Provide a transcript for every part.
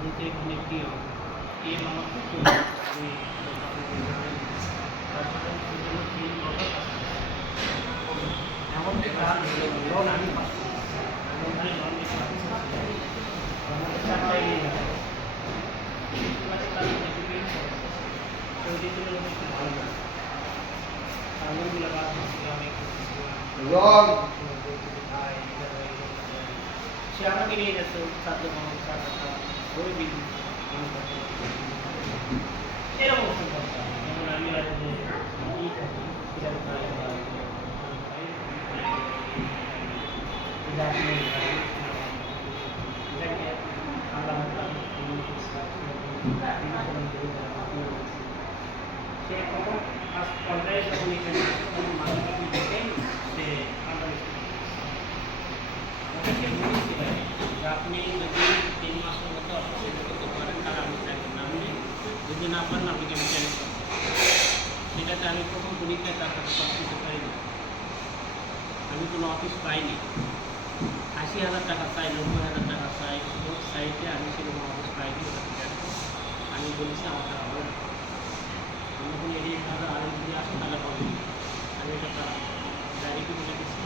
যেহেতু এখানে টিএম আমাকে তো আমি তারপরে সেজন্য টিএম কথা এমনকি তার লোন আমি পাচ্ছি ওখানে লোন নিতে পারছি আমাদের চারটায় নিয়ে গেছে ভালো না লোনগুলো বাদ দিচ্ছিল আমি সে আমাকে নিয়ে গেছে সাধ্য মানুষ ওই বিল এরকম যেমন আমি সে কখন পর্যায়ে যখন সে আপনি যদি 3 মাসের মতো অফিসে করতে পারেন তাহলে আমি চাইবেন না আপনি যদি না পারেন আপনাকে আমি চ্যালেঞ্জ করব সেটাতে আমি প্রথম পরীক্ষায় তার কাছে পাস করতে পারি না আমি কোনো অফিস পাইনি 80,000 টাকা চাই 90,000 টাকা চাই কোনো সাইটে আমি সেরকম অফিস পাইনি আমি বলেছি আমার দ্বারা হবে না আমি কোনো এরিয়া তারা আরও যদি আসে তাহলে হবে আমি এটা তারা ডাইরেক্টলি বলে দিচ্ছি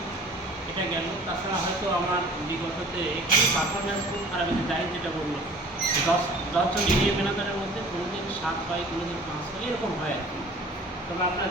এটা গেল তাছাড়া হয়তো আমার বিগততে একটু পারফরমেন্স খুব খারাপ হয়েছে যাই যেটা বললো 10 জন এরিয়া ম্যানেজারের মধ্যে কোনোদিন 7 হয় কোনোদিন 5 হয় এরকম হয় আর কি তবে আপনার